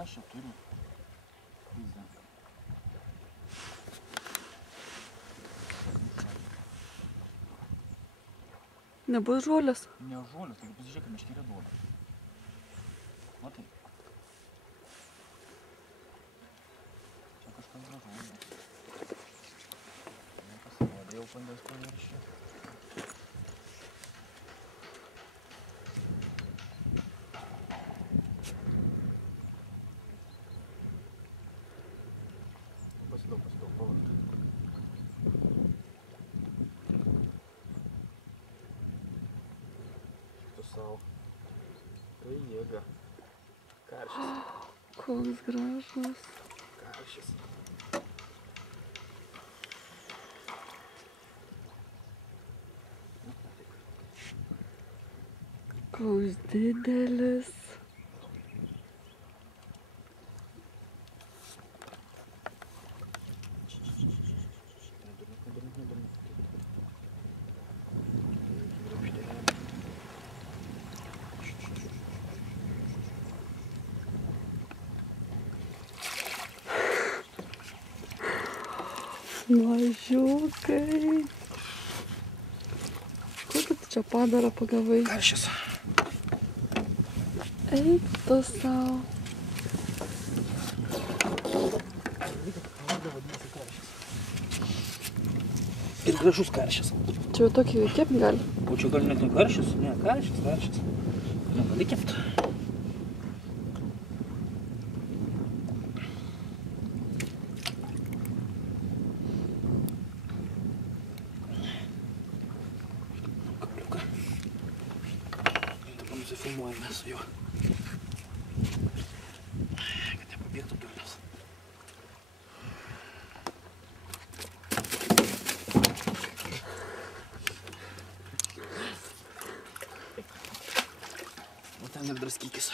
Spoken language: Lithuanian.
Ką aš čia turiu? Pizda. Nebus žolės? Ne žolės, taigi pasižiūrėkime, meškerė duoda. Matai. Čia kažkas gražu. Nepasirodė jau vandens paviršių. Pasidaug, palauk. Tu savo. Tai jėga. Karšis. Koks gražus. Karšis. Koks didelis. Mažiukai. Kokį tu čia padarą pagavai? Karšis. Eik tu savo. Ir gražus karšis. Čia jau tokį kept gali? O čia gal net ne karšis? Ne, karšis. Negali kept. Kabliuką. Dabar nusifilmuojame su juo. Kad nepabėgtų durnas. O ten ir draskykis.